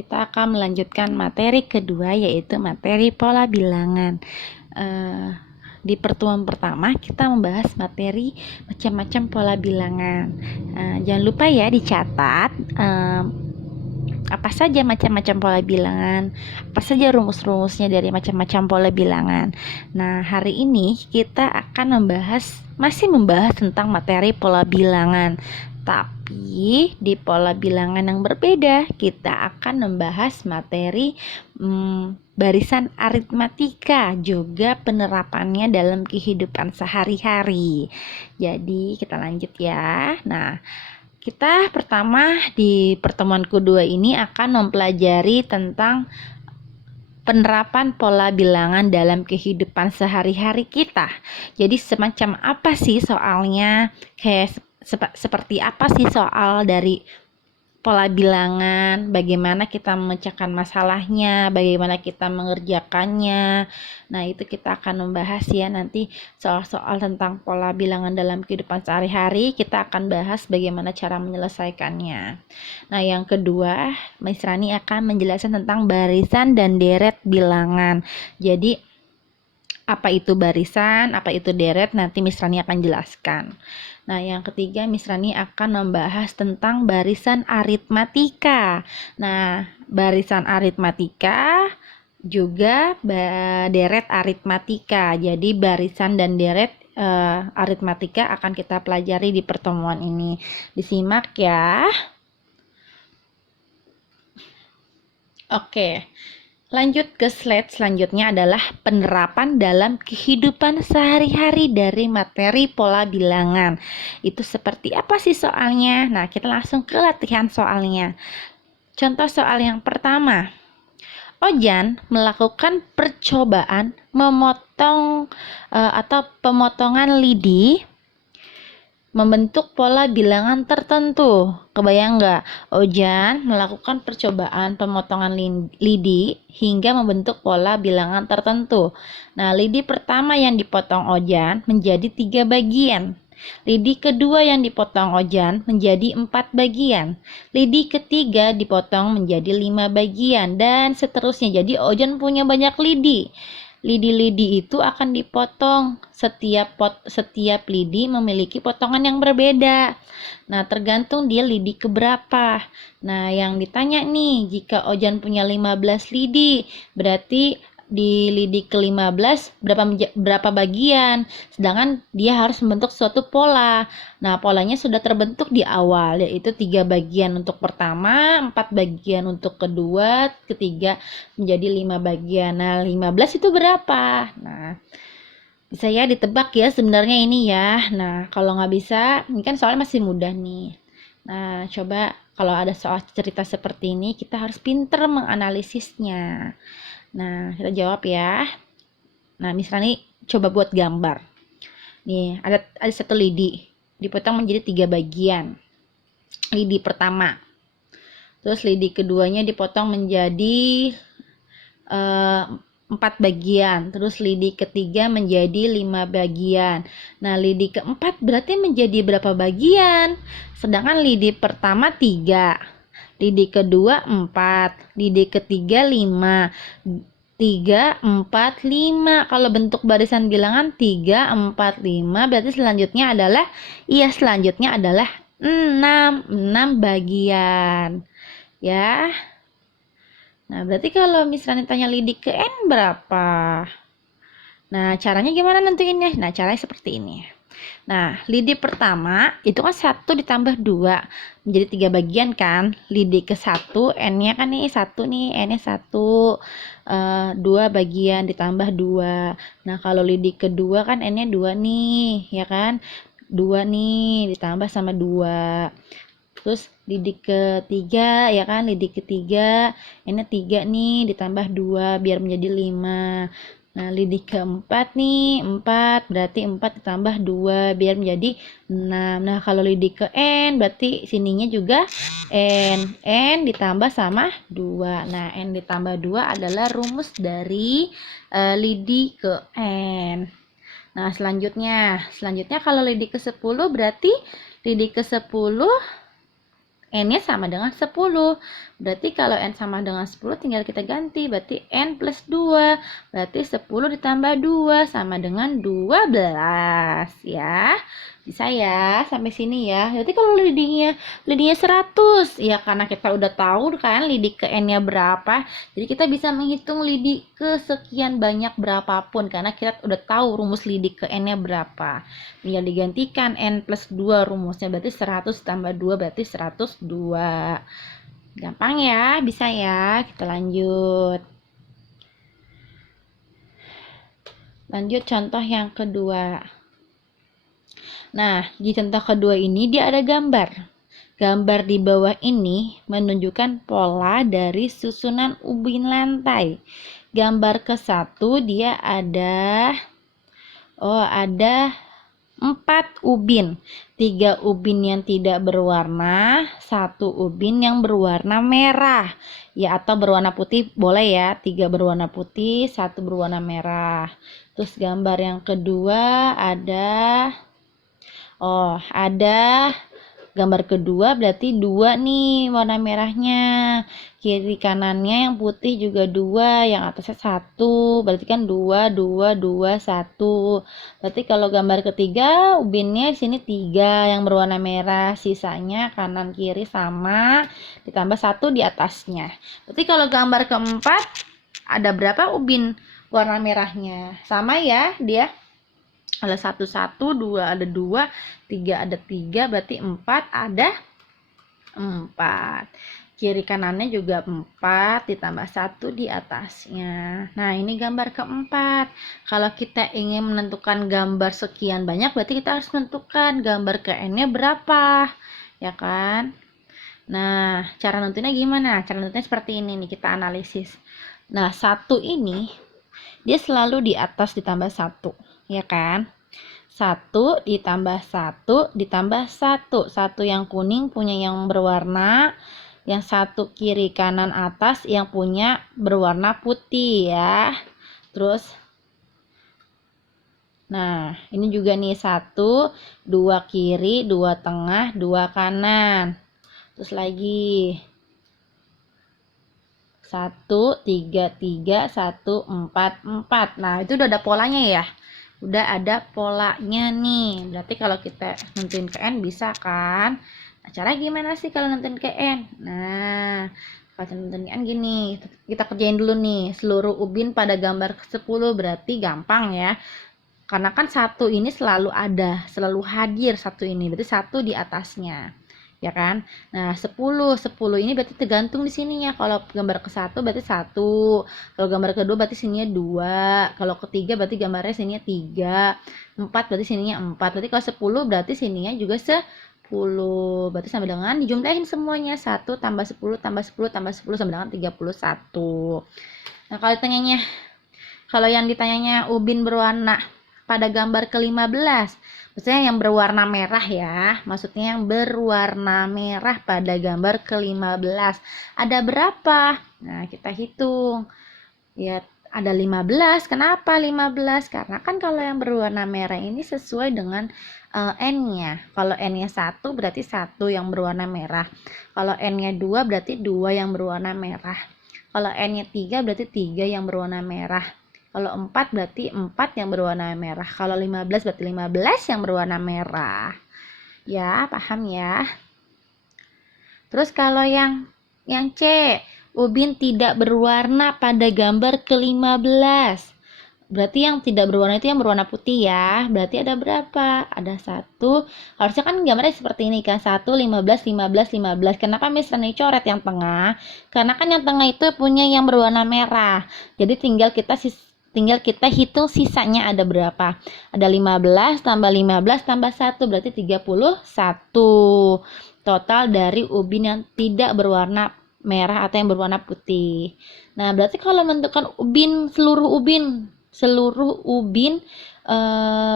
Kita akan melanjutkan materi kedua, yaitu materi pola bilangan. Di pertemuan pertama kita membahas materi macam-macam pola bilangan. Jangan lupa ya dicatat apa saja macam-macam pola bilangan, apa saja rumus-rumusnya dari macam-macam pola bilangan. Nah, hari ini kita akan masih membahas tentang materi pola bilangan. Tapi di pola bilangan yang berbeda, kita akan membahas materi barisan aritmatika, juga penerapannya dalam kehidupan sehari-hari. Jadi kita lanjut ya. Nah, kita pertama di pertemuan kedua ini akan mempelajari tentang penerapan pola bilangan dalam kehidupan sehari-hari kita. Jadi semacam apa sih soalnya, kayak seperti apa sih soal dari pola bilangan, bagaimana kita memecahkan masalahnya, bagaimana kita mengerjakannya. Nah, itu kita akan membahas ya nanti soal-soal tentang pola bilangan dalam kehidupan sehari-hari. Kita akan bahas bagaimana cara menyelesaikannya. Nah, yang kedua, Miss Rani akan menjelaskan tentang barisan dan deret bilangan. Jadi, apa itu barisan, apa itu deret, nanti Miss Rani akan jelaskan. Nah, yang ketiga, Miss Rani akan membahas tentang barisan aritmatika. Nah, barisan aritmatika juga deret aritmatika. Jadi, barisan dan deret aritmatika akan kita pelajari di pertemuan ini. Disimak ya. Oke. Lanjut ke slide selanjutnya adalah penerapan dalam kehidupan sehari-hari dari materi pola bilangan. Itu seperti apa sih soalnya? Nah, kita langsung ke latihan soalnya. Contoh soal yang pertama. Ojan melakukan percobaan memotong atau pemotongan lidi membentuk pola bilangan tertentu. Kebayang nggak? Ojan melakukan percobaan pemotongan lidi hingga membentuk pola bilangan tertentu. Nah, lidi pertama yang dipotong Ojan menjadi 3 bagian. Lidi kedua yang dipotong Ojan menjadi 4 bagian. Lidi ketiga dipotong menjadi 5 bagian, dan seterusnya. Jadi Ojan punya banyak lidi. Lidi-lidi itu akan dipotong. Setiap lidi memiliki potongan yang berbeda. Nah, tergantung dia lidi keberapa. Nah, yang ditanya nih, jika Ojan punya 15 lidi, berarti di lidi ke-15 berapa bagian, sedangkan dia harus membentuk suatu pola. Nah, polanya sudah terbentuk di awal, yaitu 3 bagian untuk pertama, 4 bagian untuk kedua, ketiga menjadi 5 bagian. Nah, 15 itu berapa? Nah, bisa ya ditebak ya sebenarnya ini ya. Nah, kalau nggak bisa, ini kan soalnya masih mudah nih. Nah, coba kalau ada soal cerita seperti ini, kita harus pinter menganalisisnya. Nah, kita jawab ya. Nah, misalnya coba buat gambar. Nih, ada satu lidi, dipotong menjadi 3 bagian. Lidi pertama. Terus lidi keduanya dipotong menjadi 4 bagian. Terus lidi ketiga menjadi 5 bagian. Nah, lidi keempat berarti menjadi berapa bagian? Sedangkan lidi pertama 3. Lidi kedua 4, lidi ketiga 5. 3, 4, 5. Kalau bentuk barisan bilangan 3, 4, 5, berarti selanjutnya adalah 6 bagian. Ya. Nah, berarti kalau misalnya tanya lidi ke N berapa? Nah, caranya gimana nentuinnya? Nah, caranya seperti ini. Nah, lidi pertama itu kan 1 ditambah 2 menjadi 3 bagian kan. Lidi ke 1, N-nya kan nih 1 nih, N-nya 1, 2 bagian ditambah 2. Nah, kalau lidi kedua kan N-nya 2 nih, ya kan. 2 nih ditambah sama 2. Terus lidi ketiga, ya kan, lidi ketiga N-nya 3 nih ditambah 2 biar menjadi 5. Nah, lidi keempat nih 4, berarti 4 ditambah 2 biar menjadi 6. Nah, kalau lidi ke N berarti sininya juga N ditambah sama 2. Nah, N ditambah 2 adalah rumus dari lidi ke N. Nah, selanjutnya kalau lidi ke 10 berarti lidi ke 10 N-nya sama dengan 10. Berarti kalau N sama dengan 10 tinggal kita ganti. Berarti N plus 2. Berarti 10 ditambah 2 sama dengan 12 ya. Bisa ya sampai sini ya. Berarti kalau leadingnya 100 ya, karena kita udah tahu kan leading ke N-nya berapa. Jadi kita bisa menghitung leading ke sekian banyak berapapun karena kita udah tahu rumus leading ke N-nya berapa. Tinggal digantikan N plus 2 rumusnya, berarti 100 tambah 2 berarti 102. Gampang ya, bisa ya. Kita lanjut. Lanjut contoh yang kedua. Nah, di contoh kedua ini dia ada gambar. Gambar di bawah ini menunjukkan pola dari susunan ubin lantai. Gambar ke-1 dia ada 4 ubin, 3 ubin yang tidak berwarna, 1 ubin yang berwarna merah, ya, atau berwarna putih boleh ya, 3 berwarna putih, 1 berwarna merah. Terus gambar yang kedua ada gambar kedua berarti 2 nih warna merahnya, kiri kanannya yang putih juga 2, yang atasnya 1, berarti kan 2, 2, 2, 1. Berarti kalau gambar ketiga ubinnya di sini 3 yang berwarna merah, sisanya kanan kiri sama, ditambah 1 di atasnya. Berarti kalau gambar keempat ada berapa ubin warna merahnya? Sama ya dia. Ada 1, 1, 2 ada 2, 3 ada 3, berarti 4 ada 4. Kiri kanannya juga 4 ditambah 1 di atasnya. Nah, ini gambar keempat. Kalau kita ingin menentukan gambar sekian banyak, berarti kita harus menentukan gambar ke N-nya berapa, ya kan? Nah, cara nentuinnya gimana? Cara nentuinnya seperti ini nih, kita analisis. Nah, 1 ini dia selalu di atas ditambah 1, ya kan? 1 ditambah 1 ditambah 1. 1 yang kuning punya yang berwarna, yang 1 kiri kanan atas yang punya berwarna putih ya. Terus nah, ini juga nih 1, 2 kiri, 2 tengah, 2 kanan. Terus lagi 1, 3, 3, 1, 4, 4. Nah, itu udah ada polanya ya. Udah ada polanya nih. Berarti kalau kita nentuin ke N bisa kan? Nah, cara gimana sih kalau nentuin ke N? Nah, kalau nentuin ke N gini. Kita kerjain dulu nih. Seluruh ubin pada gambar ke-10 berarti gampang ya. Karena kan 1 ini selalu ada, selalu hadir 1 ini. Berarti 1 di atasnya. Ya kan? Nah, 10 ini berarti tergantung di sininya. Kalau gambar ke-1 berarti 1. Kalau gambar kedua berarti sininya 2. Kalau ketiga berarti gambarnya sininya 3. 4 berarti sininya 4. Berarti kalau 10 berarti sininya juga 10. Berarti sama dengan dijumlahin semuanya. 1 tambah 10 tambah 10 tambah 10 sama dengan 31. Nah, kalau yang ditanyanya ubin berwarna pada gambar ke-15, maksudnya yang berwarna merah ya, maksudnya yang berwarna merah pada gambar ke-15 ada berapa? Nah, kita hitung ya, ada 15. Kenapa 15? Karena kan kalau yang berwarna merah ini sesuai dengan N-nya. Kalau N-nya 1 berarti 1 yang berwarna merah, kalau N-nya 2 berarti 2 yang berwarna merah, kalau N-nya 3 berarti 3 yang berwarna merah, kalau 4 berarti 4 yang berwarna merah. Kalau 15 berarti 15 yang berwarna merah. Ya, paham ya? Terus kalau yang C, ubin tidak berwarna pada gambar ke-15. Berarti yang tidak berwarna itu yang berwarna putih ya. Berarti ada berapa? Ada 1. Harusnya kan gambarnya seperti ini kan. 1, 15, 15, 15. Kenapa misalnya coret yang tengah? Karena kan yang tengah itu punya yang berwarna merah. Jadi tinggal kita hitung sisanya ada berapa. Ada 15 tambah 15 tambah 1 berarti 31. Total dari ubin yang tidak berwarna merah atau yang berwarna putih. Nah, berarti kalau menentukan seluruh ubin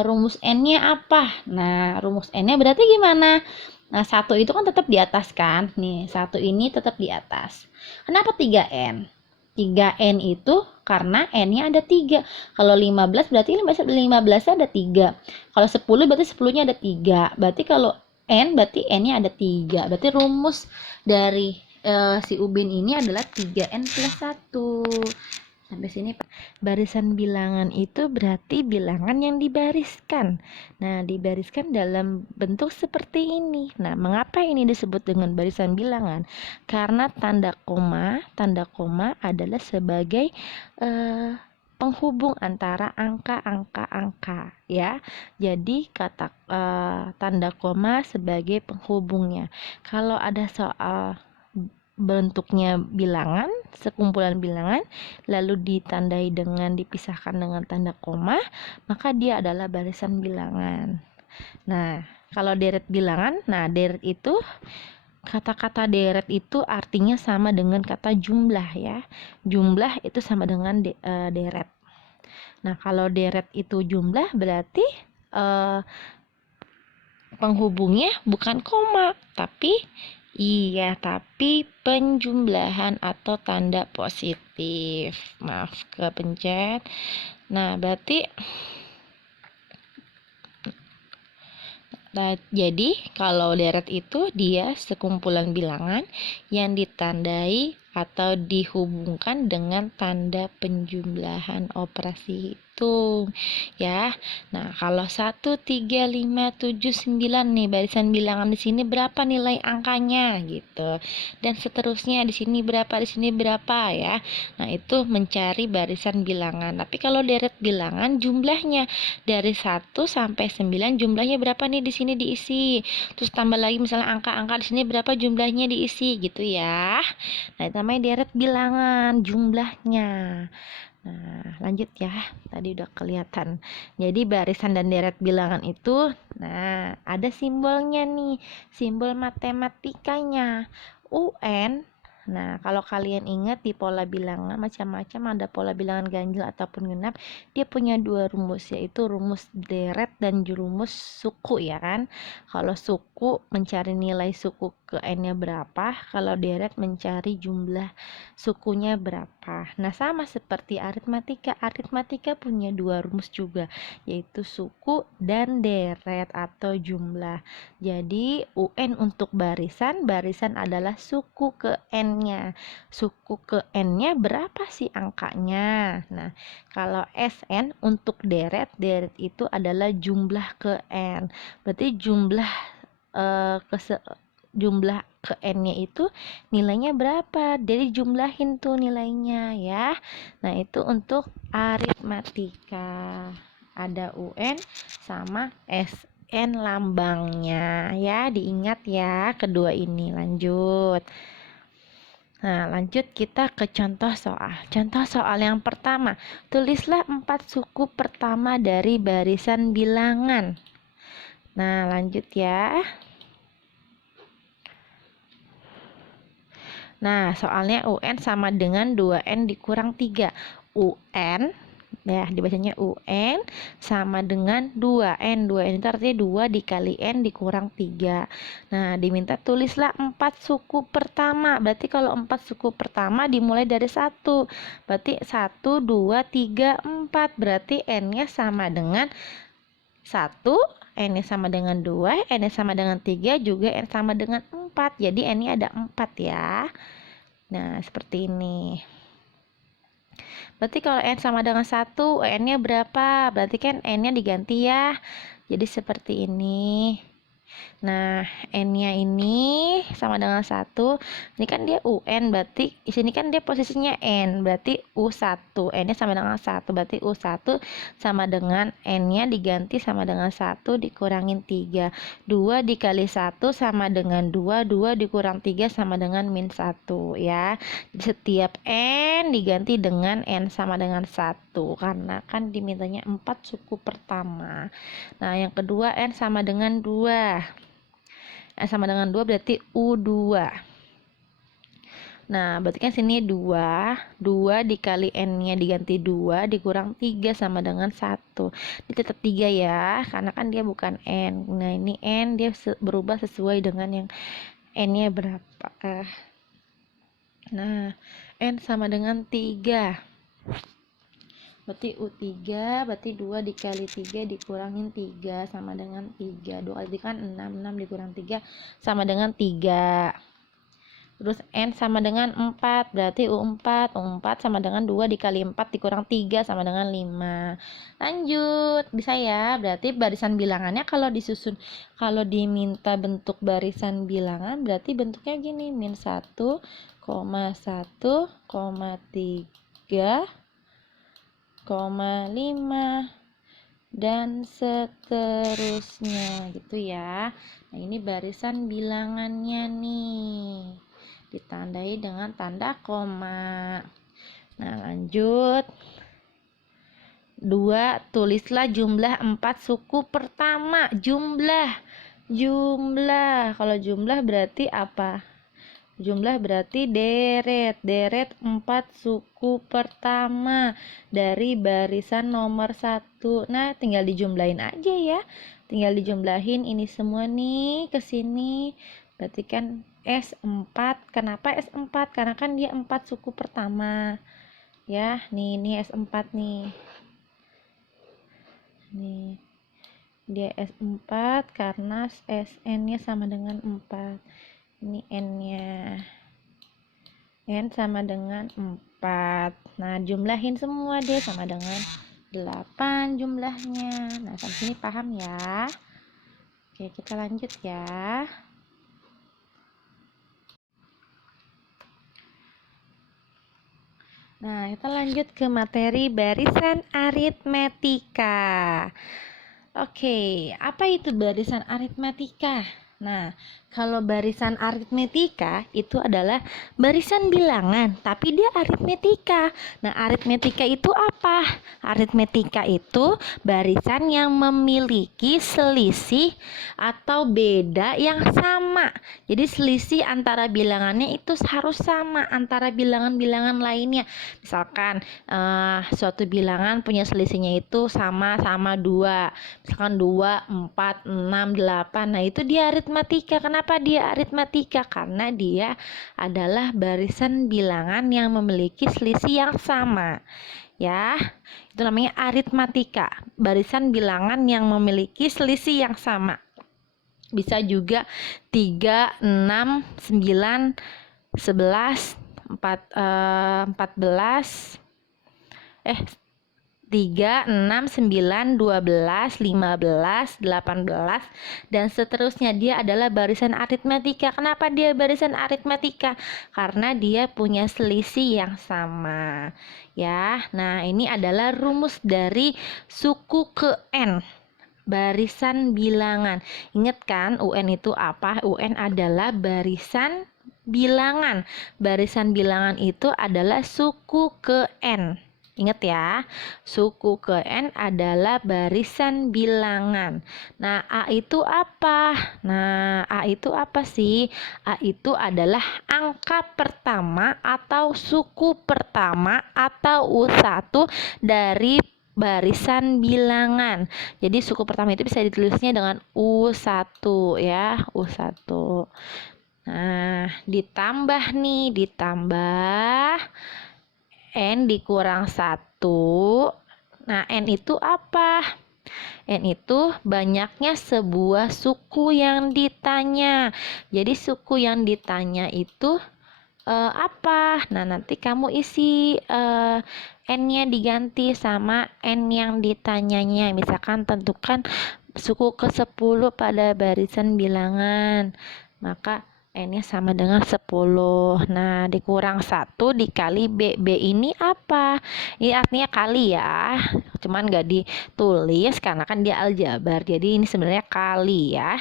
rumus N-nya apa? Nah, rumus N-nya berarti gimana? Nah, 1 itu kan tetap di atas kan? Nih, 1 ini tetap di atas. Kenapa 3N? 3N itu karena N-nya ada 3. Kalau 15 berarti 15 ada 3. Kalau 10 berarti 10-nya ada 3. Berarti kalau N berarti N-nya ada 3. Berarti rumus dari si Ubin ini adalah 3N plus 1. Sampai sini barisan bilangan itu berarti bilangan yang dibariskan. Nah, dibariskan dalam bentuk seperti ini. Nah, mengapa ini disebut dengan barisan bilangan? Karena tanda koma adalah sebagai penghubung antara angka ya. Jadi kata tanda koma sebagai penghubungnya. Kalau ada soal bentuknya bilangan, sekumpulan bilangan, lalu ditandai dengan dipisahkan dengan tanda koma, maka dia adalah barisan bilangan. Nah, kalau deret bilangan, nah deret itu kata-kata deret itu artinya sama dengan kata jumlah ya. Jumlah itu sama dengan deret. Nah, kalau deret itu jumlah berarti penghubungnya bukan koma, tapi penjumlahan atau tanda positif. Maaf, kepencet. Nah, berarti jadi kalau deret itu dia sekumpulan bilangan yang ditandai atau dihubungkan dengan tanda penjumlahan operasi hitung ya. Nah, kalau 1, 3, 5, 7, 9 nih barisan bilangan di sini berapa nilai angkanya gitu. Dan seterusnya di sini berapa, di sini berapa ya. Nah, itu mencari barisan bilangan. Tapi kalau deret bilangan jumlahnya dari 1 sampai 9 jumlahnya berapa nih di sini diisi. Terus tambah lagi misalnya angka-angka di sini berapa jumlahnya diisi gitu ya. Nah, itu namanya deret bilangan jumlahnya. Nah, lanjut ya. Tadi udah kelihatan. Jadi barisan dan deret bilangan itu, nah, ada simbolnya nih. Simbol matematikanya. UN. Nah, kalau kalian ingat di pola bilangan macam-macam, ada pola bilangan ganjil ataupun genap, dia punya 2 rumus, yaitu rumus deret dan rumus suku ya kan. Kalau suku mencari nilai suku ke N-nya berapa, kalau deret mencari jumlah sukunya berapa. Nah, sama seperti aritmatika punya 2 rumus juga, yaitu suku dan deret atau jumlah. Jadi UN untuk barisan adalah suku ke N-nya. Suku ke N-nya berapa sih angkanya? Nah, kalau SN untuk deret itu adalah jumlah ke N. Berarti jumlah jumlah ke N-nya itu nilainya berapa? Jadi jumlahin tuh nilainya ya. Nah, itu untuk aritmatika. Ada UN sama SN lambangnya ya, diingat ya kedua ini. Lanjut. Nah, lanjut kita ke contoh soal. Contoh soal yang pertama, tulislah 4 suku pertama dari barisan bilangan. Nah, lanjut ya. Nah, soalnya UN sama dengan 2N dikurang 3. UN ya, dibacanya UN sama dengan 2N. 2N itu artinya 2 dikali N dikurang 3. Nah, diminta tulislah 4 suku pertama. Berarti kalau 4 suku pertama dimulai dari 1. Berarti 1, 2, 3, 4. Berarti N-nya sama dengan 1, N-nya sama dengan 2, N-nya sama dengan 3, juga N sama dengan 4. Jadi N-nya ada 4 ya. Nah, seperti ini. Berarti kalau N sama dengan 1, N-nya berapa? Berarti kan N-nya diganti ya. Jadi seperti ini. Nah, N-nya ini sama dengan 1. Ini kan dia UN, berarti di sini kan dia posisinya N, berarti U1. N-nya sama dengan 1, berarti U1 sama dengan N-nya diganti sama dengan 1 dikurangin 3. 2 dikali 1 sama dengan 2, 2 dikurang 3 sama dengan min 1 ya. Jadi setiap N diganti dengan N sama dengan 1, karena kan dimintanya 4 suku pertama. Nah, yang kedua N sama dengan 2. N sama dengan 2 berarti U2. Nah, berarti kan sini 2. 2 dikali N-nya diganti 2 dikurang 3 sama dengan 1. Ini tetap 3 ya, karena kan dia bukan N. Nah, ini N dia berubah sesuai dengan yang N-nya berapa. Nah, N sama dengan 3. Berarti U3, berarti 2 dikali 3 dikurangin 3 sama dengan 3. 2 kali 3 kan 6, 6 dikurang 3 sama dengan 3. Terus N sama dengan 4, berarti U4 sama dengan 2 dikali 4 dikurang 3 sama dengan 5. Lanjut, bisa ya. Berarti barisan bilangannya kalau disusun, kalau diminta bentuk barisan bilangan, berarti bentuknya gini, min 1, 1, 3, 5, dan seterusnya gitu ya. Nah, ini barisan bilangannya nih, ditandai dengan tanda koma. Nah, lanjut. 2, tulislah jumlah 4 suku pertama. Jumlah. Kalau jumlah berarti apa? Jumlah berarti deret 4 suku pertama dari barisan nomor 1. Nah, tinggal dijumlahin aja ya. Tinggal dijumlahin ini semua nih ke sini. Berarti kan S4. Kenapa S4? Karena kan dia 4 suku pertama. Ya, nih ini S4 nih. Nih. Dia S4 karena SN-nya sama dengan 4. Ini N-nya. N sama dengan 4. Nah, jumlahin semua deh sama dengan 8 jumlahnya. Nah, sampai sini paham ya? Oke, kita lanjut ya. Nah, kita lanjut ke materi barisan aritmetika. Oke, apa itu barisan aritmetika? Nah, kalau barisan aritmetika itu adalah barisan bilangan, tapi dia aritmetika. Nah, aritmetika itu apa? Aritmetika itu barisan yang memiliki selisih atau beda yang sama. Jadi selisih antara bilangannya itu harus sama antara bilangan-bilangan lainnya. Misalkan suatu bilangan punya selisihnya itu sama-sama 2. Misalkan 2, 4, 6, 8. Nah, itu dia aritmetika. Kenapa dia aritmetika? Karena dia adalah barisan bilangan yang memiliki selisih yang sama. Ya, itu namanya aritmetika. Barisan bilangan yang memiliki selisih yang sama. Bisa juga 3, 6, 9, 11, 14, 3, 6, 9, 12, 15, 18, dan seterusnya. Dia adalah barisan aritmetika. Kenapa dia barisan aritmetika? Karena dia punya selisih yang sama. Ya, nah ini adalah rumus dari suku ke N. Barisan bilangan. Ingat kan UN itu apa? UN adalah barisan bilangan. Barisan bilangan itu adalah suku ke N. Ingat ya, suku ke N adalah barisan bilangan. Nah, A itu apa? Nah, A itu apa sih? A itu adalah angka pertama atau suku pertama atau U1 dari barisan bilangan. Jadi suku pertama itu bisa ditulisnya dengan U1 ya, U1. Nah, ditambah N dikurang 1. Nah, N itu apa? N itu banyaknya sebuah suku yang ditanya. Jadi suku yang ditanya itu apa? Nah, nanti kamu isi N-nya diganti sama N yang ditanyanya. Misalkan tentukan suku ke-10 pada barisan bilangan. Maka N-nya sama dengan 10. Nah, dikurang 1 dikali B. B ini apa? Ini artinya kali ya. Cuman gak ditulis karena kan dia aljabar. Jadi ini sebenarnya kali ya.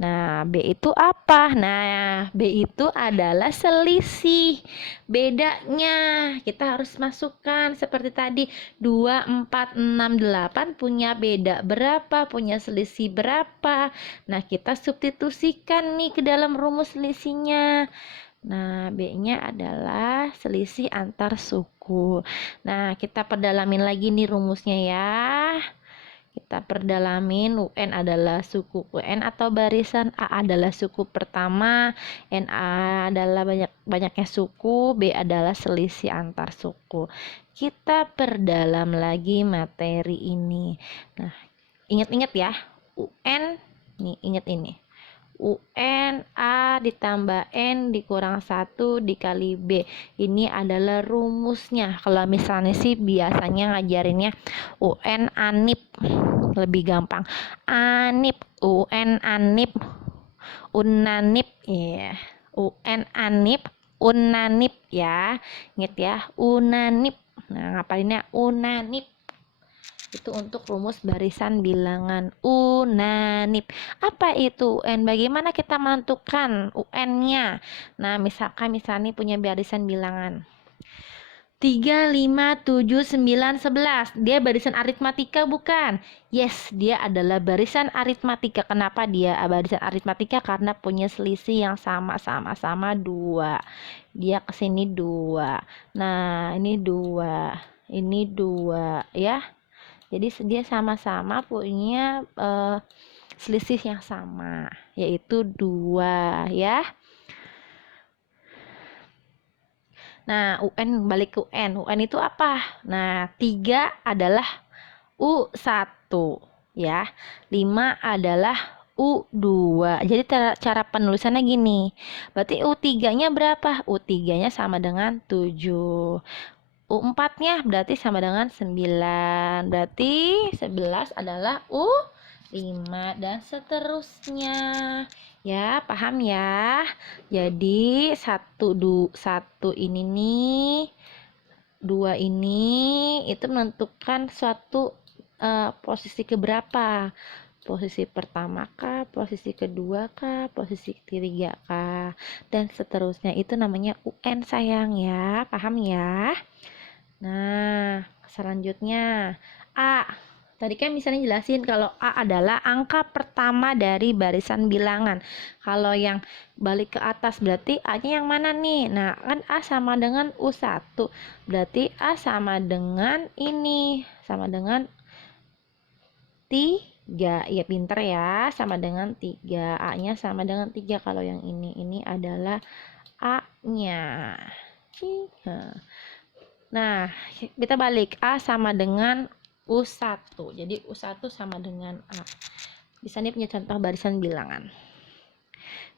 Nah, B itu apa? Nah, B itu adalah selisih. Bedanya kita harus masukkan seperti tadi 2, 4, 6, 8 punya beda berapa? Punya selisih berapa? Nah, kita substitusikan nih ke dalam rumus selisihnya. Nah, B-nya adalah selisih antar suku. Nah, kita perdalamin lagi nih rumusnya ya. Kita perdalamin, UN adalah suku, UN atau barisan, A adalah suku pertama, NA adalah banyaknya suku, B adalah selisih antar suku. Kita perdalam lagi materi ini. Nah, ingat-ingat ya, UN, nih ingat ini. UN A ditambah N dikurang 1 dikali B. Ini adalah rumusnya. Kalau misalnya sih biasanya ngajarinnya UN ANIP, lebih gampang. ANIP, UN ANIP, UNANIP, ya. UN ANIP, UNANIP ya. Ingat ya, UNANIP. Nah, ngapalinnya UNANIP. Itu untuk rumus barisan bilangan unanip. Apa itu UN? Bagaimana kita menentukan UN-nya? Nah, misalkan misalnya punya barisan bilangan 3, 5, 7, 9, 11. Dia barisan aritmatika bukan? Yes, dia adalah barisan aritmatika. Kenapa dia barisan aritmatika? Karena punya selisih yang sama-sama 2. Dia kesini 2. Nah, ini 2. Ini 2 ya. Jadi dia sama-sama punya selisih yang sama, yaitu 2 ya. Nah, UN balik ke UN. UN itu apa? Nah, 3 adalah U1 ya. 5 adalah U2. Jadi cara penulisannya gini. Berarti U3-nya berapa? U3-nya sama dengan 7. U4-nya berarti sama dengan 9. Berarti 11 adalah U5 dan seterusnya. Ya, paham ya? Jadi 1 ini nih, 2 ini itu menentukan suatu posisi keberapa? Posisi pertama kah, posisi kedua kah, posisi ketiga kah, dan seterusnya. Itu namanya UN sayang ya. Paham ya? Nah, selanjutnya A. Tadi kan misalnya jelasin kalau A adalah angka pertama dari barisan bilangan. Kalau yang balik ke atas berarti A-nya yang mana nih? Nah, kan A sama dengan U1. Berarti A sama dengan ini, sama dengan 3. Ya pinter ya, sama dengan 3. A-nya sama dengan 3 kalau yang ini adalah A-nya. Nah, kita balik A sama dengan U1. Jadi U1 sama dengan A. Bisa nih punya contoh barisan bilangan.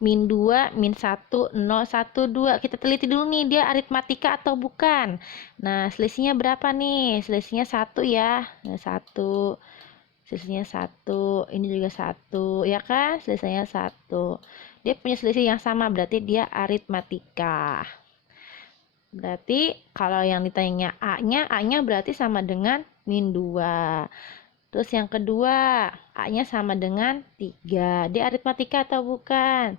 Min 2, min 1, 0, 1, 2. Kita teliti dulu nih, dia aritmatika atau bukan. Nah, selisihnya berapa nih? Selisihnya 1 ya. Nah, 1. Selisihnya 1. Ini juga 1. Ya kan? Selisihnya 1. Dia punya selisih yang sama, berarti dia aritmatika. Berarti kalau yang ditanya A-nya berarti sama dengan min 2. Terus yang kedua, A-nya sama dengan 3. Dia aritmatika atau bukan?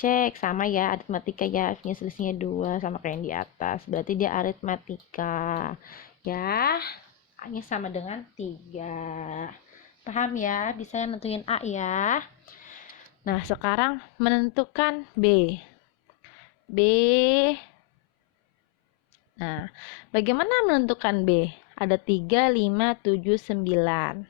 Cek, sama ya, aritmatika ya, punya selisihnya 2 sama kayak yang di atas. Berarti dia aritmatika. Ya, A-nya sama dengan 3. Paham ya? Bisa nentuin A ya. Nah, sekarang menentukan B. Nah, bagaimana menentukan B? Ada 3, 5, 7, 9.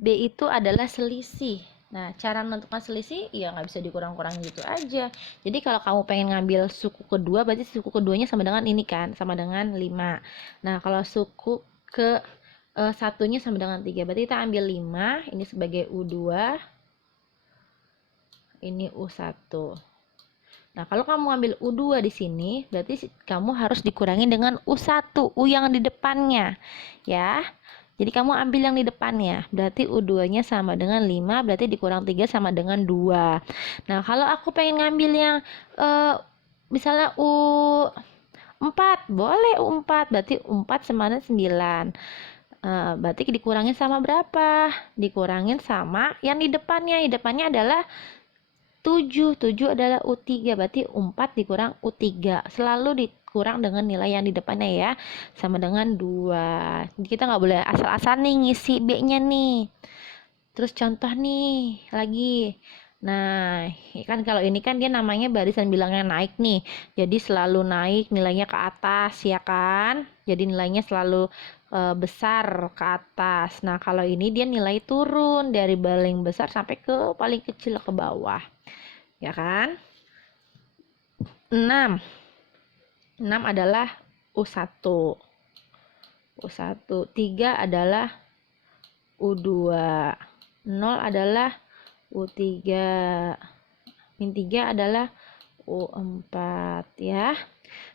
B itu adalah selisih. Nah, cara menentukan selisih ya nggak bisa dikurang-kurang gitu aja. Jadi kalau kamu pengen ngambil suku kedua, berarti suku keduanya sama dengan ini kan, sama dengan 5. Nah, kalau suku ke satunya sama dengan 3, berarti kita ambil 5, ini sebagai U2, ini U1. Nah, kalau kamu ambil U2 di sini, berarti kamu harus dikurangi dengan U1, U yang di depannya. Ya. Jadi kamu ambil yang di depannya. Berarti U2-nya sama dengan 5, berarti dikurang 3 sama dengan 2. Nah, kalau aku pengen ngambil yang misalnya U4, boleh U4, berarti U4 sama dengan 9. Berarti dikurangin sama berapa? Dikurangin sama yang di depannya. Di depannya adalah 7 adalah U3, berarti U4 dikurang U3 selalu dikurang dengan nilai yang di depannya ya, sama dengan 2. Jadi kita nggak boleh asal-asal nih ngisi B nya nih. Terus contoh nih lagi, Nah, kan kalau ini kan dia namanya barisan bilangnya naik nih. Jadi selalu naik nilainya ke atas ya kan? Jadi nilainya selalu besar ke atas. Nah, kalau ini dia nilai turun dari paling besar sampai ke paling kecil ke bawah. Ya kan? 6. 6 adalah U1. U1. 3 adalah U2. 0 adalah U3. Min 3 adalah U4 ya.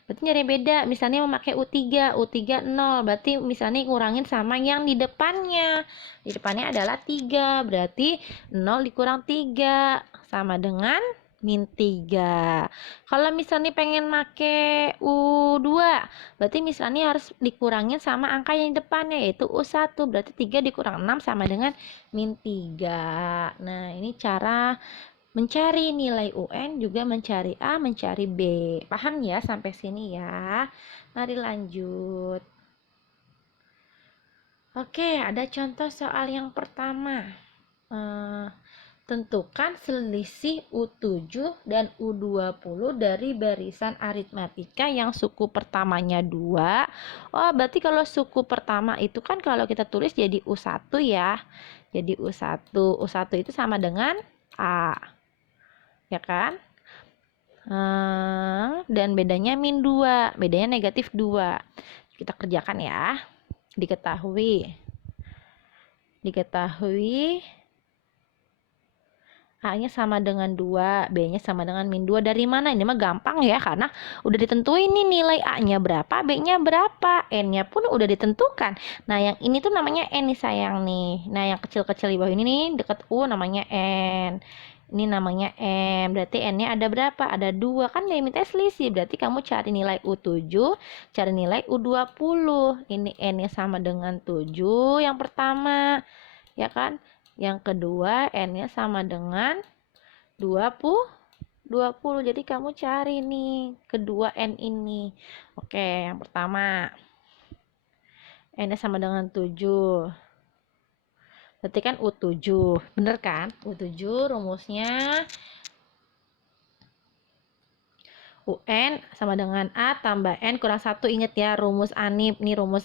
Berarti nyari beda. Misalnya memakai U3, U3 0. Berarti misalnya ngurangin sama yang di depannya. Di depannya adalah 3. Berarti 0 dikurang 3 sama dengan min 3. Kalau misalnya pengen make U2, berarti misalnya harus dikurangin sama angka yang di depannya yaitu U1. Berarti 3 dikurang 6 sama dengan min 3. Nah, ini cara mencari nilai UN juga mencari A, mencari B. Paham ya sampai sini ya? Mari lanjut. Oke, ada contoh soal yang pertama. Tentukan selisih U7 dan U20 dari barisan aritmatika yang suku pertamanya 2. Oh, berarti kalau suku pertama itu kan kalau kita tulis jadi U1 ya. Jadi U1. U1 itu sama dengan A. Ya kan? Dan bedanya min 2, bedanya negatif 2. Kita kerjakan ya. Diketahui A-nya sama dengan 2, B-nya sama dengan min 2. Dari mana? Ini mah gampang ya, karena udah ditentuin nih nilai A-nya berapa, B-nya berapa, N-nya pun udah ditentukan. Nah, yang ini tuh namanya N nih sayang nih. Nah, yang kecil-kecil di bawah ini nih, deket U namanya N. Ini namanya M, berarti N-nya ada berapa? Ada 2, kan limitnya selisih. Berarti kamu cari nilai U7, cari nilai U20. Ini N-nya sama dengan 7 yang pertama, ya kan? Yang kedua, N-nya sama dengan 20. Jadi kamu cari nih kedua N ini. Oke, yang pertama. N-nya sama dengan 7. Berarti kan U7. Bener kan? U7 rumusnya UN sama dengan A tambah N kurang 1. Ingat ya, rumus ANIP. Nih rumus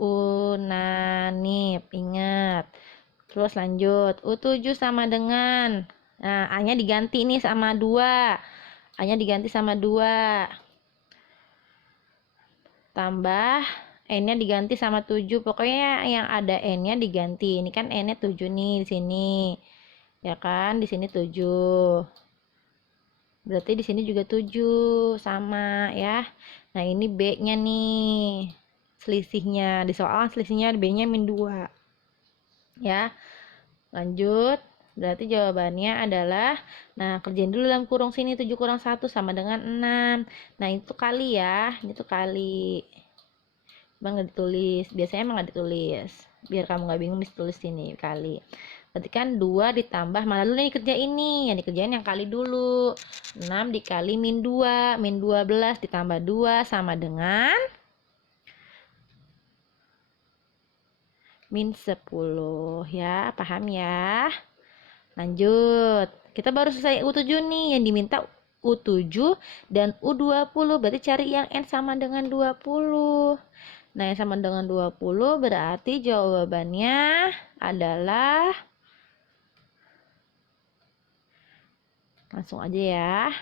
UNANIP. Ingat. Terus lanjut, U7 sama dengan, nah A-nya diganti nih sama 2. A-nya diganti sama 2. Tambah N-nya diganti sama 7. Pokoknya yang ada N-nya diganti. Ini kan N-nya 7 nih di sini. Ya kan? Di sini 7. Berarti di sini juga 7 sama ya. Nah, ini B-nya nih. Selisihnya di soal selisihnya B-nya min 2. Ya. Lanjut. Berarti jawabannya adalah, nah kerjain dulu dalam kurung sini, 7 kurang 1 sama dengan 6. Nah, itu kali ya. Ini tuh kali. Emang nggak ditulis. Biasanya emang nggak ditulis. Biar kamu nggak bingung, ditulis sini kali. Berarti kan 2 ditambah, mana dulu nih kerja ini. Yang dikerjain yang kali dulu. 6 dikali min 2. Min 12 ditambah 2 sama dengan min 10 ya. Paham ya? Lanjut. Kita baru selesai U7 nih. Yang diminta U7 dan U20. Berarti cari yang N sama dengan 20. Nah, yang sama dengan 20 berarti jawabannya adalah, langsung aja ya.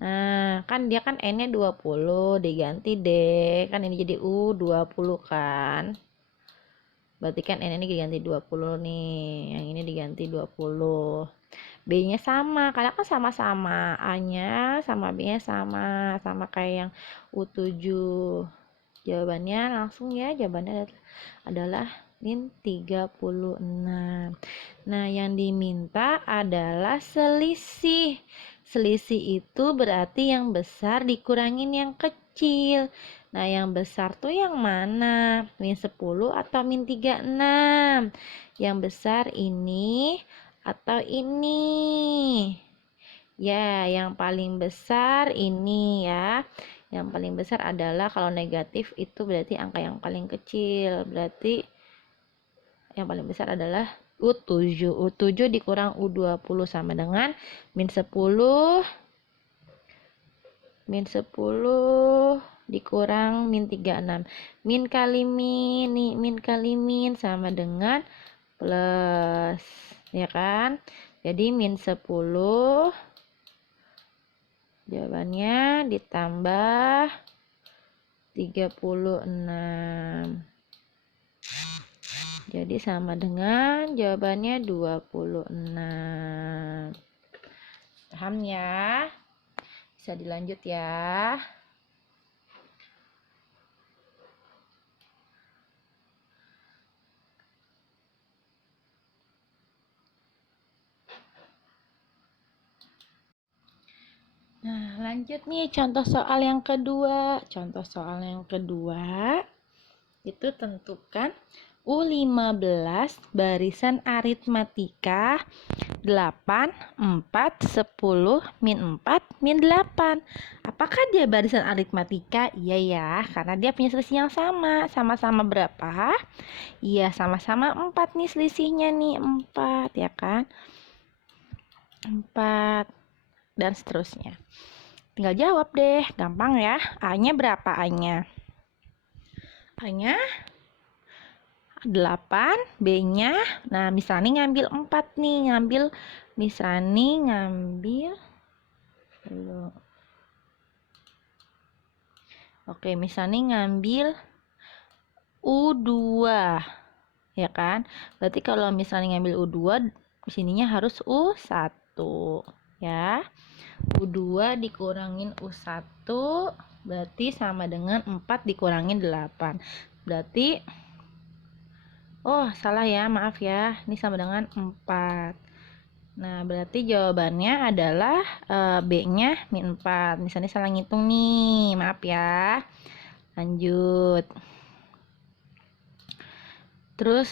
Nah, kan dia kan N-nya 20, diganti D. Kan ini jadi U20 kan. Berarti kan N ini diganti 20 nih. Yang ini diganti 20. B-nya sama, karena kan sama-sama. A-nya sama B-nya sama. Sama kayak yang U7. Jawabannya langsung ya, jawabannya adalah min 36. Nah, yang diminta adalah selisih. Selisih itu berarti yang besar dikurangin yang kecil. Nah, yang besar tuh yang mana? Min 10 atau min 36? Yang besar ini atau ini? Ya, yang paling besar ini ya. Yang paling besar adalah kalau negatif itu berarti angka yang paling kecil. Berarti yang paling besar adalah U7. U7 dikurang U20 sama dengan min 10. Min 10 dikurang min 36. Min kali min, nih, min kali min sama dengan plus, ya kan? Jadi min 10 jawabannya ditambah 36. Jadi sama dengan jawabannya 26. Paham ya? Bisa dilanjut ya. Nah, lanjut nih contoh soal yang kedua. Contoh soal yang kedua itu tentukan U15 barisan aritmatika 8, 4, 10, min 4, min 8. Apakah dia barisan aritmatika? Iya ya, karena dia punya selisih yang sama. Sama-sama berapa? Iya, sama-sama 4 nih selisihnya nih, 4 ya kan? 4 dan seterusnya. Tinggal jawab deh, gampang ya. A-nya berapa A-nya? A-nya 8, B-nya, nah misalnya ngambil 4 nih, misalnya ngambil U2, ya kan? Berarti kalau misalnya ngambil U2, sininya harus U1, ya. U2 dikurangin U1 berarti sama dengan 4 dikurangin 8. Berarti salah ya, maaf ya. Ini sama dengan 4. Nah, berarti jawabannya adalah B-nya min 4. Misalnya salah ngitung nih, maaf ya. Lanjut. Terus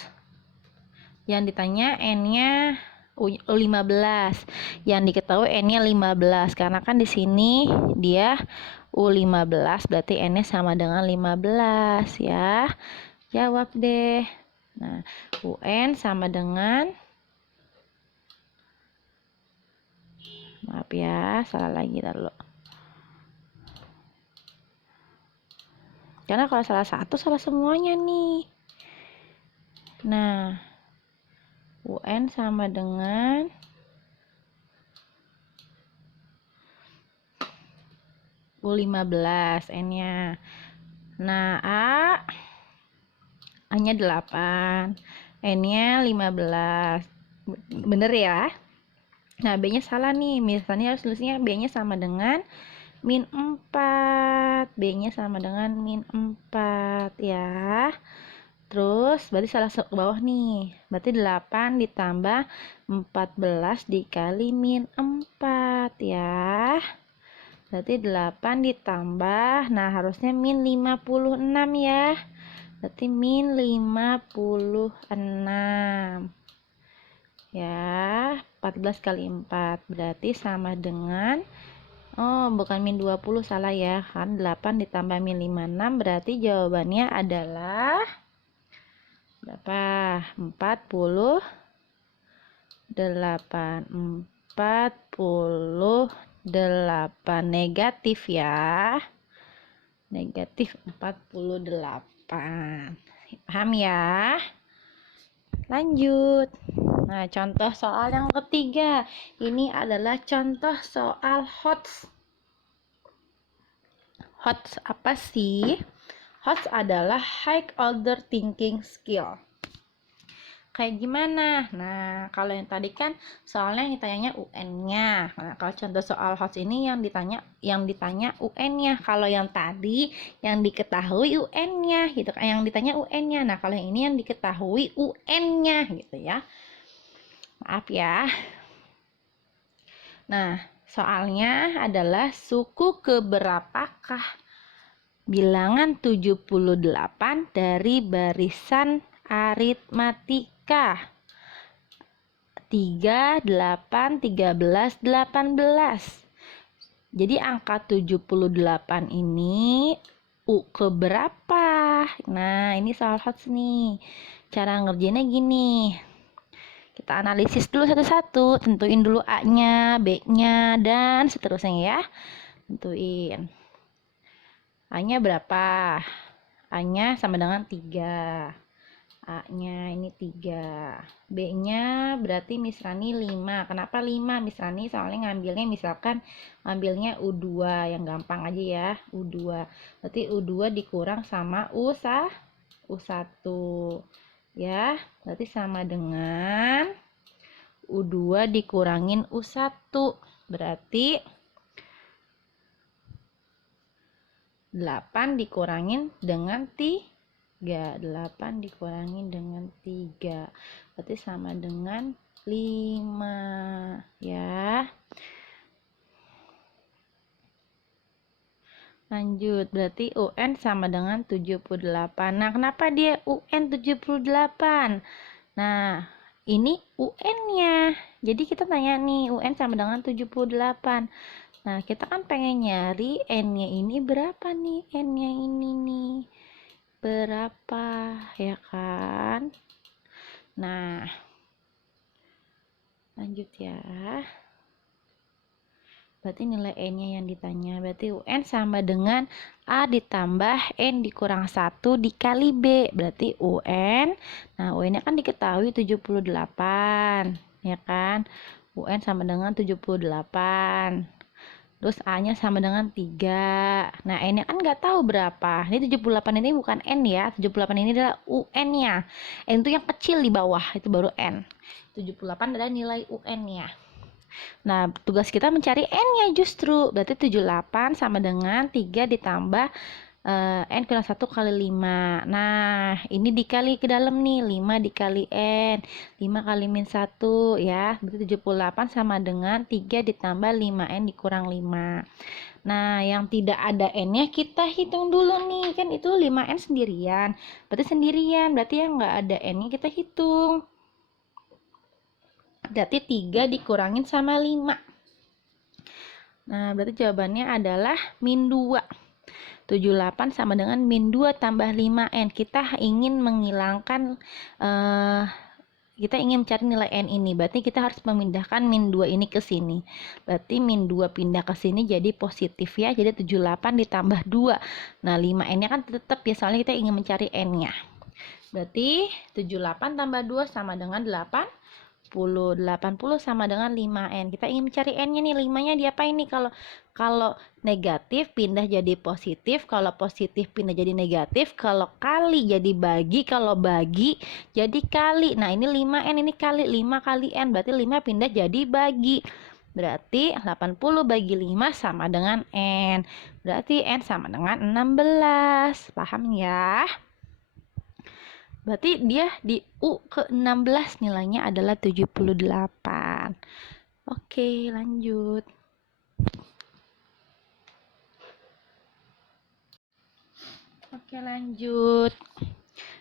yang ditanya N-nya U15. Yang diketahui N-nya 15 karena kan di sini dia U15 berarti N-nya sama dengan 15 ya. Jawab deh. Nah, UN sama dengan, maaf ya, salah lagi dulu. Karena kalau salah satu salah semuanya nih. Nah, UN sama dengan U15 N-nya. Nah, A-nya 8, N-nya 15. Bener ya? Nah, B-nya salah nih. Misalnya harus tulisnya B-nya sama dengan min 4. B-nya sama dengan min 4 ya. Terus berarti salah ke bawah nih. Berarti 8 ditambah 14 dikali min 4 ya. Berarti 8 ditambah, nah harusnya min 56 ya. Berarti min 56. Ya, 14 kali 4 berarti sama dengan, bukan min 20, salah ya, kan 8 ditambah min 56 berarti jawabannya adalah berapa? 48 negatif ya, negatif 48. Paham ya? Lanjut. Nah, contoh soal yang ketiga. Ini adalah contoh soal HOTS. HOTS apa sih? HOTS adalah High Order Thinking Skill. Kayak gimana? Nah, kalau yang tadi kan soalnya yang ditanyanya UN-nya. Nah, kalau contoh soal HOTS ini yang ditanya UN-nya. Kalau yang tadi yang diketahui UN-nya gitu kan, yang ditanya UN-nya. Nah, kalau yang ini yang diketahui UN-nya gitu ya. Maaf ya. Nah, soalnya adalah suku keberapakah bilangan 78 dari barisan aritmatika 3, 8, 13, 18. Jadi angka 78 ini U keberapa? Nah, ini soal HOTS nih. Cara ngerjainnya gini. Kita analisis dulu satu-satu, tentuin dulu A-nya, B-nya, dan seterusnya ya. Tentuin. A-nya berapa? A-nya sama dengan 3. A-nya ini 3. B-nya berarti Miss Rani 5. Kenapa 5 Miss Rani? Soalnya ngambilnya misalkan ngambilnya U2 yang gampang aja ya. U2. Berarti U2 dikurang sama U1. Ya, berarti sama dengan U2 dikurangin U1. Berarti 8 dikurangin dengan 3. 8 dikurangin dengan 3. Berarti sama dengan 5 ya. Lanjut, berarti UN sama dengan 78. Nah, kenapa dia UN 78? Nah, ini UN-nya. Jadi kita tanya nih, UN sama dengan 78. Nah, kita kan pengen nyari N-nya ini berapa nih? N-nya ini nih. Berapa, ya kan? Nah, lanjut ya. Berarti nilai N-nya yang ditanya. Berarti UN sama dengan A ditambah N dikurang 1 dikali B. Berarti UN. Nah, UN-nya kan diketahui 78. Ya kan? UN sama dengan 78. Terus A-nya sama dengan 3. Nah, N-nya kan nggak tahu berapa. Ini 78 ini bukan N ya. 78 ini adalah UN-nya. N itu yang kecil di bawah. Itu baru N. 78 adalah nilai UN-nya. Nah, tugas kita mencari N-nya justru. Berarti 78 sama dengan 3 ditambah N kurang 1 kali 5. Nah, ini dikali ke dalam nih. 5 dikali N. 5 kali min 1 ya. Berarti 78 sama dengan 3 ditambah 5N dikurang 5. Nah, yang tidak ada N-nya kita hitung dulu nih. Kan itu 5N sendirian. Berarti sendirian. Berarti yang nggak ada N-nya kita hitung. Berarti 3 dikurangin sama 5. Nah, berarti jawabannya adalah min 2. 78 sama dengan min 2 tambah 5N. Kita ingin menghilangkan, kita ingin mencari nilai N ini. Berarti kita harus memindahkan min 2 ini ke sini. Berarti min 2 pindah ke sini jadi positif ya. Jadi 78 ditambah 2. Nah, 5N-nya kan tetap ya, soalnya kita ingin mencari N-nya. Berarti 78 tambah 2 sama dengan 80 sama dengan 5N. Kita ingin mencari N-nya nih. 5-nya diapain nih? Kalau negatif pindah jadi positif, kalau positif pindah jadi negatif, kalau kali jadi bagi, kalau bagi jadi kali. Nah, ini 5N ini kali 5 kali N, berarti 5 pindah jadi bagi. Berarti 80 bagi 5 sama dengan N. Berarti N sama dengan 16. Paham ya? Berarti dia di U ke-16 nilainya adalah 78. Oke, lanjut. Oke, lanjut.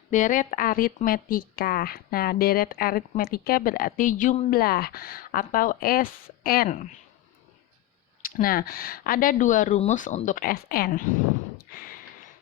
Deret aritmetika. Nah, deret aritmetika berarti jumlah atau SN. Nah, ada 2 rumus untuk SN.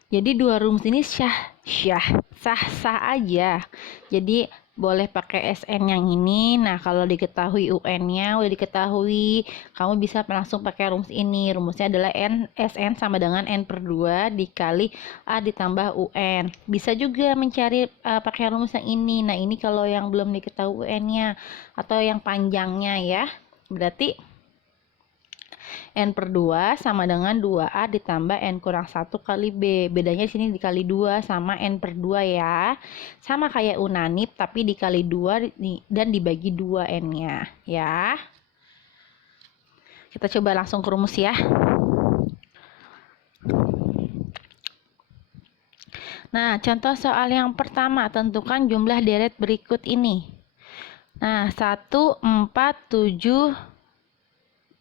Jadi 2 rumus ini sah-sah aja. Jadi boleh pakai SN yang ini. Nah, kalau diketahui UN-nya udah diketahui, kamu bisa langsung pakai rumus ini. Rumusnya adalah SN sama dengan N/2 dikali A ditambah UN. Bisa juga mencari pakai rumus yang ini. Nah, ini kalau yang belum diketahui UN-nya atau yang panjangnya ya. Berarti N/2 sama dengan 2A ditambah N kurang 1 kali B. Bedanya di sini dikali 2 sama N/2 ya. Sama kayak unanip tapi dikali 2 dan dibagi 2 N-nya ya. Kita coba langsung ke rumus ya. Nah, contoh soal yang pertama, tentukan jumlah deret berikut ini. Nah, 1, 4, 7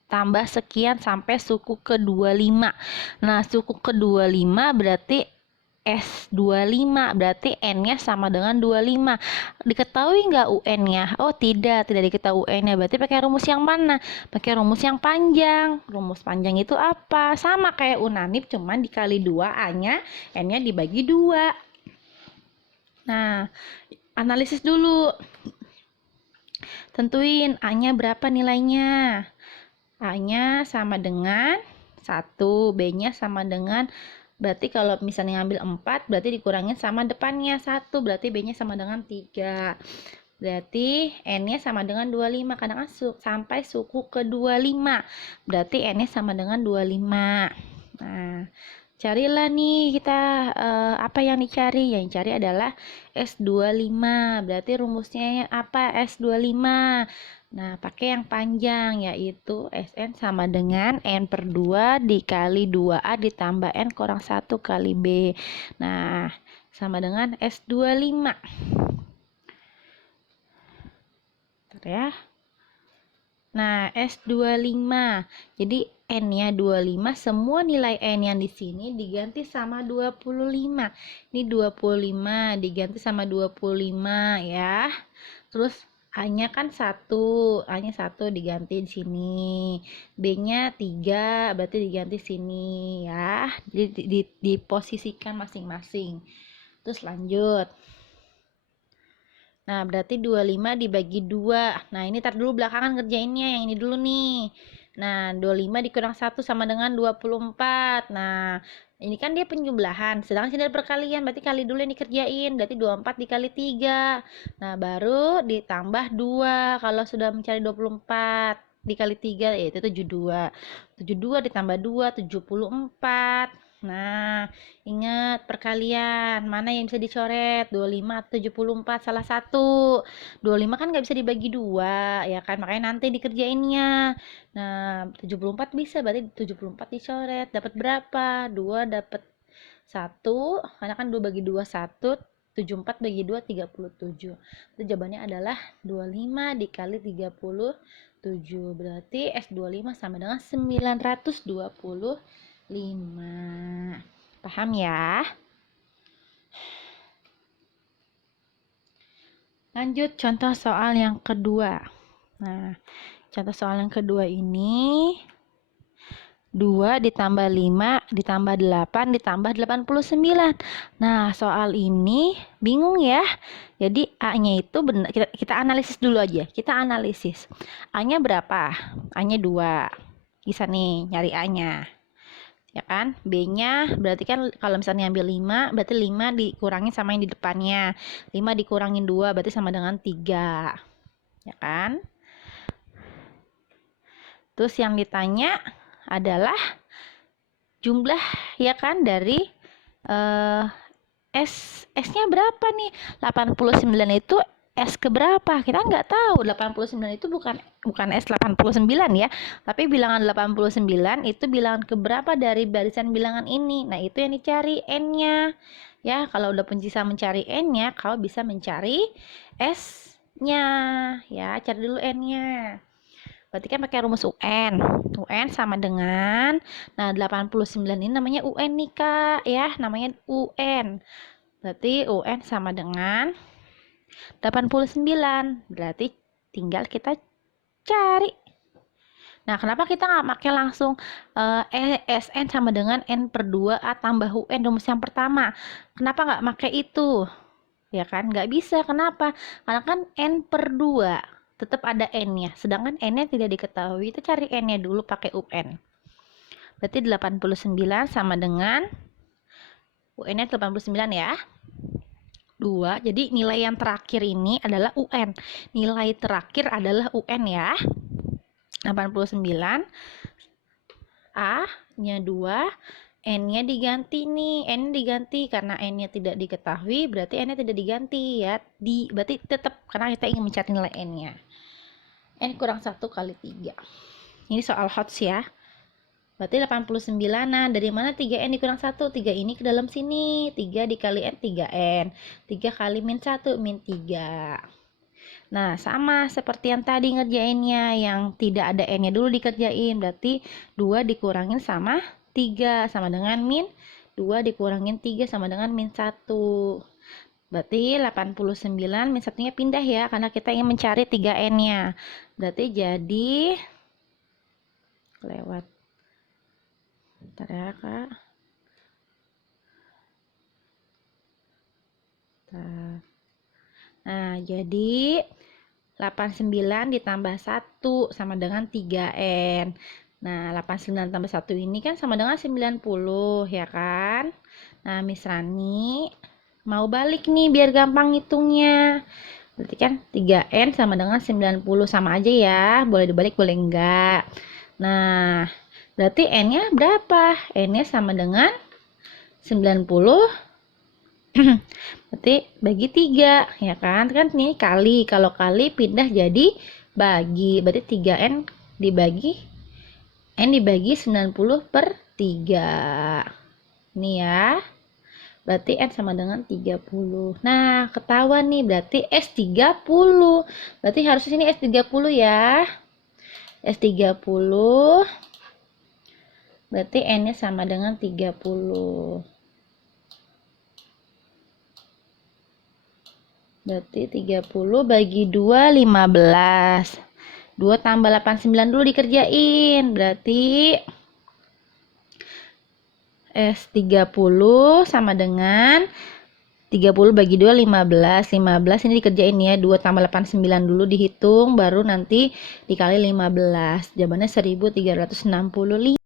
tambah sekian sampai suku ke-25. Nah, suku ke-25 berarti S25, berarti N-nya sama dengan 25. Diketahui nggak UN-nya? Oh, tidak diketahui UN-nya. Berarti pakai rumus yang mana? Pakai rumus yang panjang. Rumus panjang itu apa? Sama kayak unanip, cuman dikali 2 A-nya, N-nya dibagi 2. Nah, analisis dulu. Tentuin A-nya berapa nilainya. A-nya sama dengan 1, B-nya sama dengan, berarti kalau misalnya ngambil 4, berarti dikurangin sama depannya 1, berarti B-nya sama dengan 3. Berarti N-nya sama dengan 25, karena kan sampai suku ke 25. Berarti N-nya sama dengan 25. Nah, carilah nih kita apa yang dicari? Yang dicari adalah S25. Berarti rumusnya apa S25? Nah, pakai yang panjang, yaitu Sn sama dengan N per 2 dikali 2A ditambah N kurang 1 kali B. Nah, sama dengan S25. Bentar ya. Nah, S25. Jadi N-nya 25, semua nilai N yang di sini diganti sama 25. Ini 25 diganti sama 25 ya. Terus A-nya kan 1, A-nya 1 diganti di sini. B-nya 3, berarti diganti sini ya. Jadi diposisikan masing-masing. Terus lanjut. Nah, berarti 25 dibagi 2. Nah, ini tar dulu belakangan ngerjainnya. Yang ini dulu nih. Nah, 25 dikurang 1 sama dengan 24. Nah, ini kan dia penjumlahan. Sedangkan sini ada perkalian. Berarti kali dulu yang dikerjain. Berarti 24 dikali 3. Nah, baru ditambah 2. Kalau sudah mencari 24 dikali 3, yaitu 72. 72 ditambah 2, 74. Nah, ingat perkalian, mana yang bisa dicoret? 25 atau 74, salah satu. 25 kan nggak bisa dibagi 2, ya kan? Makanya nanti dikerjainnya. Nah, 74 bisa, berarti 74 dicoret. Dapat berapa? 2 dapat 1, karena kan 2 bagi 2, 1. 74 bagi 2, 37. Itu jawabannya adalah 25 dikali 37. Berarti S25 sama dengan 925. Paham ya? Lanjut contoh soal yang kedua. Nah, contoh soal yang kedua ini 2 ditambah 5 ditambah 8 ditambah 89. Nah, soal ini bingung ya. Jadi A-nya itu benar, kita analisis dulu aja. Kita analisis. A-nya berapa? A-nya 2. Bisa nih nyari A-nya. Ya kan? B-nya berarti kan kalau misalnya ambil 5, berarti 5 dikurangin sama yang di depannya. 5 dikurangin 2 berarti sama dengan 3. Ya kan? Terus yang ditanya adalah jumlah ya kan dari S-nya berapa nih? 89 itu S keberapa? Kita nggak tahu. 89 itu bukan S 89 ya, tapi bilangan 89 itu bilangan keberapa dari barisan bilangan ini. Nah, itu yang dicari N-nya. Ya, kalau udah bisa mencari N-nya, kau bisa mencari S-nya. Ya, cari dulu N-nya. Berarti kan pakai rumus UN. UN sama dengan, nah 89 ini namanya UN nih Kak, ya, namanya UN. Berarti UN sama dengan 89. Berarti tinggal kita cari. Nah, kenapa kita nggak pakai langsung SN sama dengan N per 2A tambah UN rumus yang pertama? Kenapa nggak pakai itu? Ya kan, nggak bisa. Kenapa? Karena kan N per 2 tetap ada N-nya, sedangkan N-nya tidak diketahui. Kita cari N-nya dulu pakai UN. Berarti 89 sama dengan UN-nya 89 ya. 2. Jadi nilai yang terakhir ini adalah UN. Nilai terakhir adalah UN ya. 89. A-nya 2. N-nya diganti nih. N diganti karena N-nya tidak diketahui, berarti N-nya tidak diganti ya. Berarti tetap karena kita ingin mencari nilai N-nya. N kurang 1 kali 3. Ini soal HOTS ya. Berarti 89. Nah, dari mana 3N dikurang 1? 3 ini ke dalam sini. 3 dikali N, 3N. 3 kali min 1, min 3. Nah, sama seperti yang tadi ngerjainnya. Yang tidak ada N-nya dulu dikerjain. Berarti 2 dikurangin sama 3. Sama dengan min 2 dikurangin 3 sama dengan min 1. Berarti 89 min 1-nya pindah ya. Karena kita ingin mencari 3N-nya. Berarti jadi lewat. Bentar ya Kak. Bentar. Nah, jadi 89 ditambah 1 sama dengan 3N. Nah, 89 tambah 1 ini kan sama dengan 90, ya kan? Nah, Miss Rani mau balik nih biar gampang hitungnya. Berarti kan 3N sama dengan 90, sama aja ya. Boleh dibalik, boleh enggak. Nah, berarti N-nya berapa? N-nya sama dengan 90. Berarti bagi 3, ya kan? Kan ini kali. Kalau kali pindah jadi bagi. Berarti 3N dibagi 90/3. Ini ya. Berarti N sama dengan 30. Nah, ketahuan nih berarti S30. Berarti harus sini S30 ya. S30 berarti N-nya sama dengan 30. Berarti 30 bagi 2, 15. 2 tambah 89 dulu dikerjain. Berarti S30 sama dengan 30 bagi 2, 15. 15 ini dikerjain ya. 2 tambah 89 dulu dihitung, baru nanti dikali 15. Jawabannya 1365.